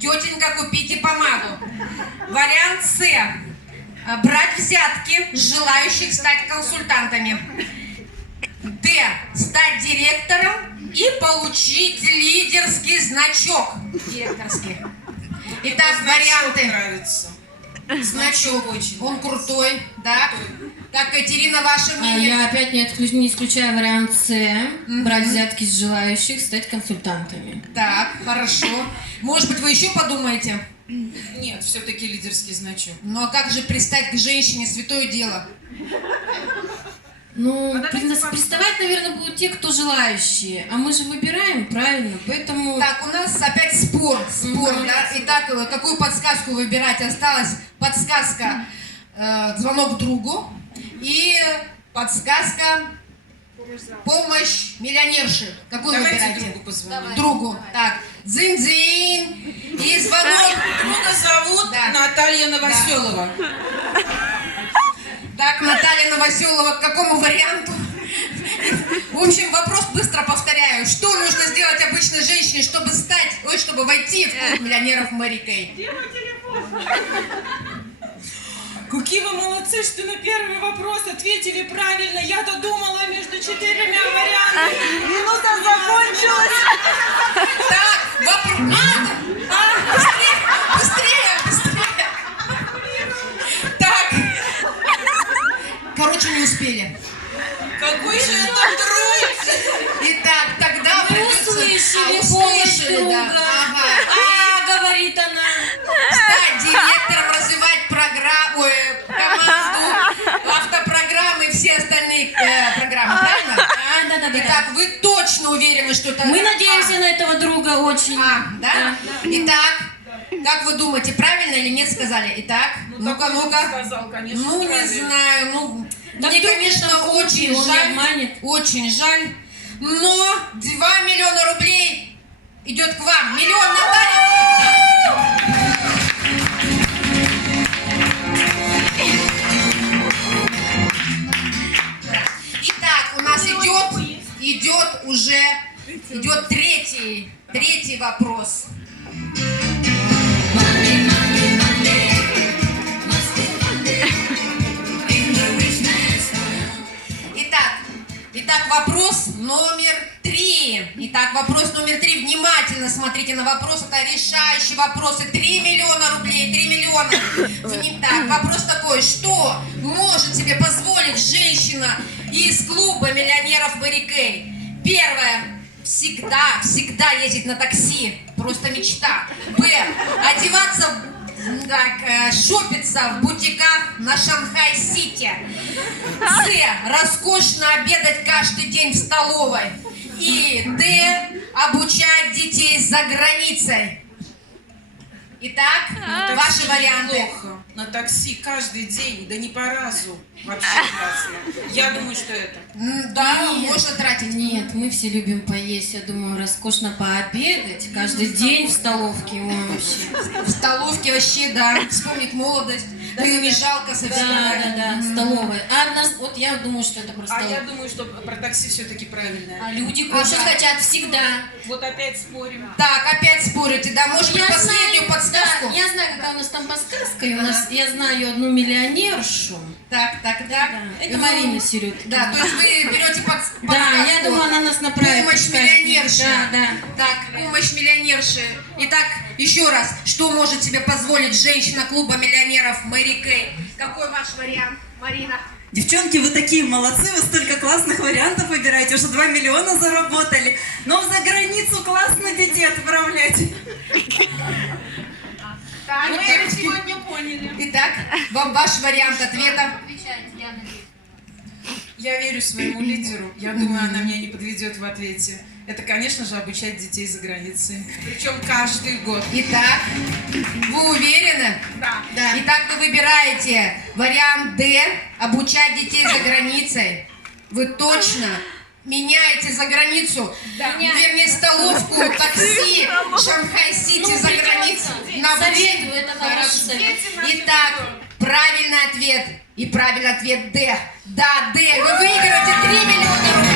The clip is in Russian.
Тетенька, купите помаду. Вариант С. Брать взятки с желающих стать консультантами. Д. Стать директором и получить лидерский значок. Директорский. Итак, варианты. Нравится. Значок очень. Он крутой, да? Так, Катерина, ваше мнение? Я опять не исключаю вариант С. Брать взятки с желающих стать консультантами. Так, хорошо. Может быть, вы еще подумаете? Нет, все-таки лидерский значок. Ну а как же пристать к женщине, святое дело? Ну, приставать, наверное, будут те, кто желающие. А мы же выбираем, правильно? Поэтому... Так, у нас опять спор, да? Итак, какую подсказку выбирать? Осталась подсказка звонок другу и подсказка помощь миллионерши. Какую Давайте выбираете? другу позвоним. Другу. Так, дзынь-дзынь. И звонок. Друга зовут Да. Наталья Новоселова. Так, Наталья Новоселова, к какому варианту? В общем, вопрос быстро повторяю. Что нужно сделать обычной женщине, чтобы чтобы войти в клуб миллионеров Мэри Кей? Какие вы молодцы, что на первый вопрос ответили правильно. Я-то думала между 4 вариантами. Минута закончилась. Так, вопрос... Быстрее. Так. Короче, не успели. Какой же это труд! Итак, тогда Вы придется... услышали помощь услышали, друга. да. Ага. Говорит она. Стать директором, развивать команду, автопрограммы и все остальные программы, правильно? Да. Итак, вы точно уверены, что это... Мы надеемся на этого друга очень. Да? Итак, как вы думаете, правильно или нет сказали? Итак, ну-ка. Сказал, конечно, Ну, не правильно. знаю, Да мне, вдруг конечно, это очень он не жаль. обманет. Очень жаль. Но 2 миллиона рублей идет к вам. Миллион, Наталья. Итак, у нас идет третий вопрос. Итак, вопрос номер 3. Вопрос номер 3. Внимательно смотрите на вопрос. Это решающий вопрос. 3 миллиона рублей. 3 миллиона. Так, вопрос такой. Что может себе позволить женщина из клуба миллионеров Мэри Кей? Первое. Всегда ездить на такси. Просто мечта. Б. Одеваться... шопиться в бутиках на Шанхай-Сити. С. Роскошно обедать каждый день в столовой. И Д. Обучать детей за границей. Итак, ваши варианты. Плохо. На такси каждый день, да не по разу. Вообще классно. Я думаю, что это. Да, можно тратить. Нет, мы все любим поесть. Я думаю, роскошно пообедать. Каждый день в столовке вообще. В столовке вообще, да. Вспомнить молодость. Да и не жалко совсем. Да, столовая. А нас, вот я думаю, что это просто... А я думаю, что про такси все-таки правильно. А люди кушать хотят всегда. Вот опять спорим. Так, опять спорите, да? Может быть, последнюю подсказку? Да, я знаю, какая у нас там подсказка. И у нас, я знаю одну миллионершу. Так. Это Марина Серег. Да, то есть вы берете подсказку. Да, я думаю, она нас направит. Помощь миллионерши. Да. Так, помощь миллионерши. Итак, еще раз, что может себе позволить женщина клуба миллионеров Мэри Кей? Какой ваш вариант, Марина? Девчонки, вы такие молодцы, вы столько классных вариантов выбираете, уже 2 миллиона заработали. Но за границу классно детей отправлять. Так, Мы это сегодня поняли. итак, вам ваш вариант ответа. Я верю своему лидеру. Я думаю, она меня не подведет в ответе. Это, конечно же, обучать детей за границей. Причем каждый год. Итак, вы уверены? Да. Итак, вы выбираете вариант Д, обучать детей за границей. Вы точно меняете за границу, вернее, столовку, такси, Шанхай-Сити за границу. Советую, это хороший совет. Итак, правильный ответ. И правильный ответ Д. Да, Д. Вы выиграете 3 миллиона рублей.